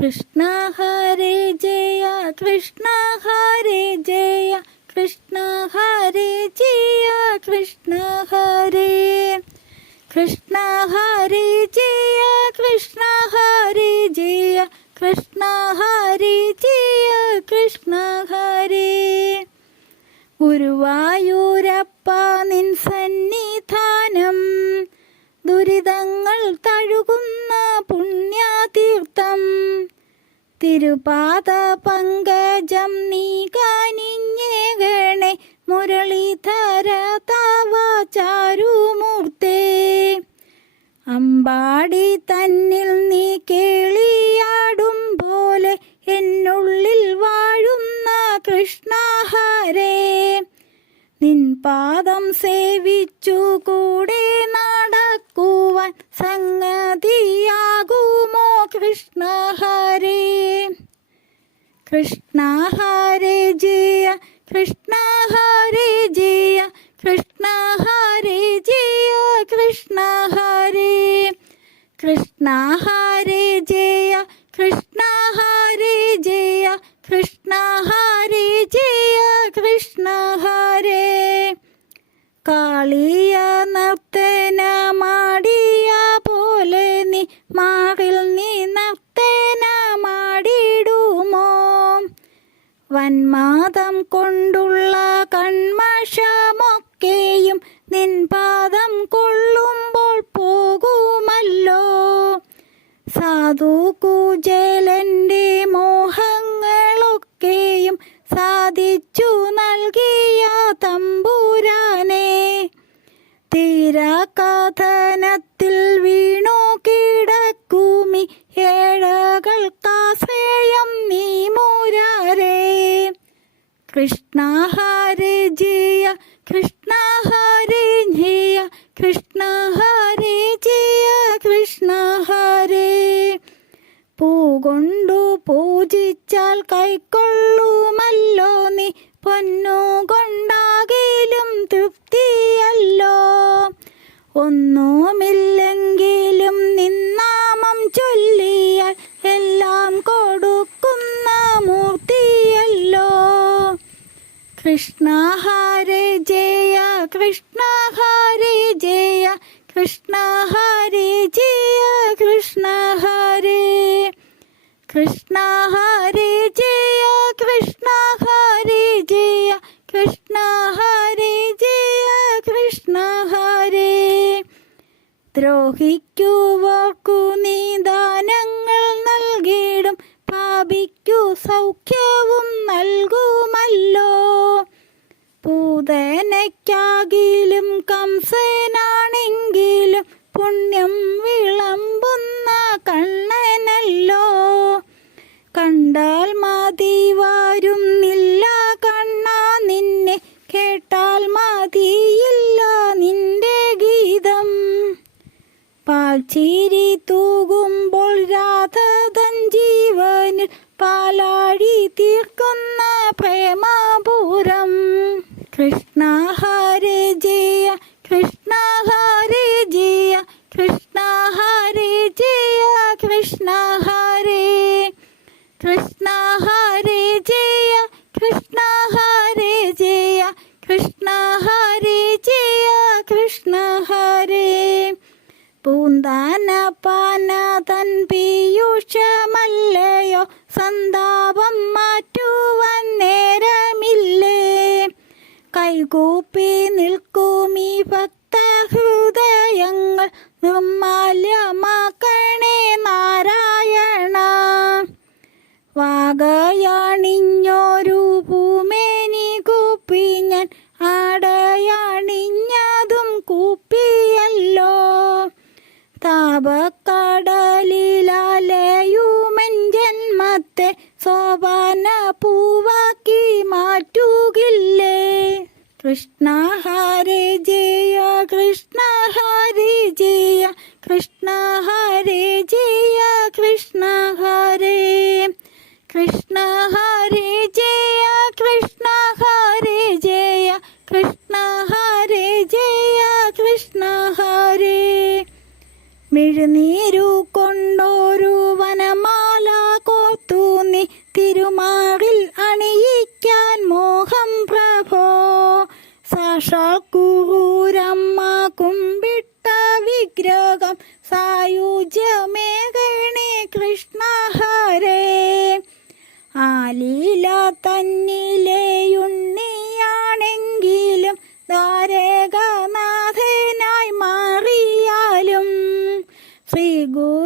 കൃഷ്ണ ഹരേ ജയ കൃഷ്ണ ഹരേ ജയ കൃഷ്ണ ഹരേ ജയ കൃഷ്ണ ഹരേ. കൃഷ്ണ ഹരേ ജയ കൃഷ്ണ ഹരേ ജയ കൃഷ്ണ ഹരേ ജയ കൃഷ്ണ ഹരേ. ഗുരുവായൂരപ്പ തിരുപാദ പങ്കജം നീ കാനിഞ്ഞേകണേ മുരളീധര തവ ചാരുമൂർത്തേ. അമ്പാടി തന്നിൽ നീ കേളിയാടും പോലെ എന്നുള്ളിൽ വാഴുന്ന കൃഷ്ണഹാരേ. നിൻ പാദം സേവിച്ചു കൂടെ നടക്കുവാൻ സംഗതിയാകുമോ കൃഷ്ണ ഹരേ കൃഷ്ണ ഹരേ ജയ കൃഷ്ണ ഹരേ ജയ കൃഷ്ണ ഹരേ ജയ കൃഷ്ണ ഹരേ. കൃഷ്ണ ഹരേ ജയ കൃഷ്ണ ഹരേ ജയ കൃഷ്ണ ഹരേ ജയ കൃഷ്ണ ഹരേ. കാളിയ ഹരേ ജയ കൃഷ്ണ ഹരേ ജയ കൃഷ്ണ ഹരേ പൂകൊണ്ടു പൂജിച്ചാൽ കൈക്കൊള്ളുമല്ലോ നീ പൊന്നു കൊണ്ടാകിലും തൃപ്തിയല്ലോ. ഒന്നുമില്ലെങ്കിലും കൃഷ്ണ ഹരേ ജയ കൃഷ്ണ ഹരേ ജയ കൃഷ്ണ ഹരേ ജയ കൃഷ്ണ ഹരേ കൃഷ്ണ ഹരേ ജയ കൃഷ്ണ ഹരേ ജയ കൃഷ്ണ ഹരേ ജയ കൃഷ്ണ ഹരേ ദ്രോഹിക്കുവാക്കു നീ ദാനങ്ങൾ നൽകിയിടും പാപിക്കു സൗഖ്യവും പ്രേമപൂരം. കൃഷ്ണ ഹരേ ജയ കൃഷ്ണ ഹരേ ജയ കൃഷ്ണ ഹരേ ജയ കൃഷ്ണ ഹരേ. കൃഷ്ണ ഹരേ കൃഷ്ണ ഹരേ കൃഷ്ണ ഹരേ കൃഷ്ണ ഹരേ. പൂന്താന പാന തൻ പീയൂഷമല്ലയോ സന്താപം കൈകൂപ്പി നിൽക്കുമീ ഭക്തഹൃദയങ്ങൾ കൃഷ്ണ ഹരേ ജയ കൃഷ്ണ ഹരേ ജയ കൃഷ്ണ ഹരേ ജയ കൃഷ്ണ ഹരേ. കൃഷ്ണ ഹരേ ജയ കൃഷ്ണ ഹരേ ജയ കൃഷ്ണ ഹരേ ജയ കൃഷ്ണ ഹരേ. മിഴുനീരു ആശാക്കുകൂരമ്മ കുമ്പിട്ട വിഗ്രഹം സായുജ്യമേ ഗണേ കൃഷ്ണഹരേ. ആലീല തന്നിലേയുണ്ണിയാണെങ്കിലും ദ്വാരകനാഥനായി മാറിയാലും ശ്രീ ഗുരു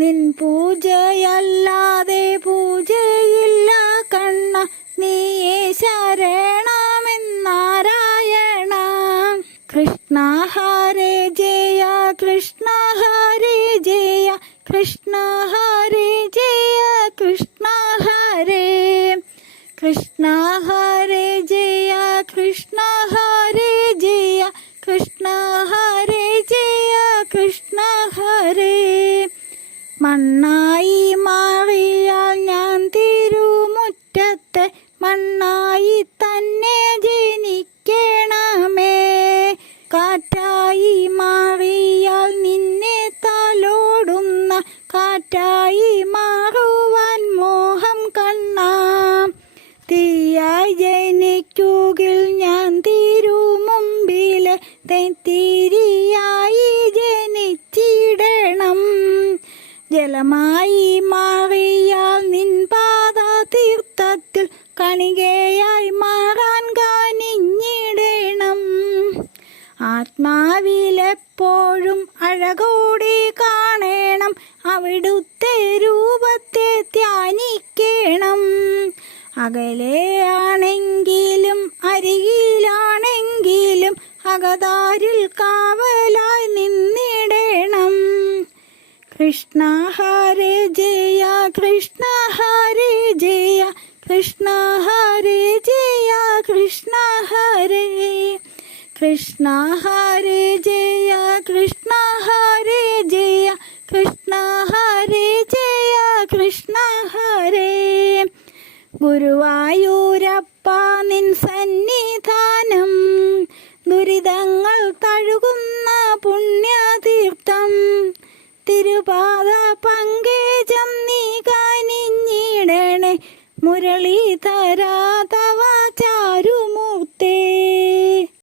നിൻ പൂജയല്ലാതെ പൂജയില്ല കണ്ണ നീയേ ശരണമെന്നാരായണ. കൃഷ്ണ ഹരേ ജയ കൃഷ്ണ ഹരേ ജയ കൃഷ്ണ ഹരേ ജയ കൃഷ്ണ ഹരേ. കൃഷ്ണ ഹരേ തീയായി ഞാൻ തിരുമുമ്പിലെ തീരിയായി ജനിച്ചിടണം. ജലമായി മാറിയാൽ നിൻ പാത തീർത്ഥത്തിൽ കണികയായി അകലെയാണെങ്കിലും അരികിലാണെങ്കിലും അകതാരിൽ കാവലായി നിന്നിടേണം. കൃഷ്ണ ഹരേ ജയ കൃഷ്ണ ഹരേ ജയ കൃഷ്ണ ഹരേ ജയ കൃഷ്ണ ഹരേ. കൃഷ്ണ ഹരേ ജയ കൃഷ്ണ ഹരേ ഗുരുവായൂരപ്പ നിൻ സന്നിധാനം ദുരിതങ്ങൾ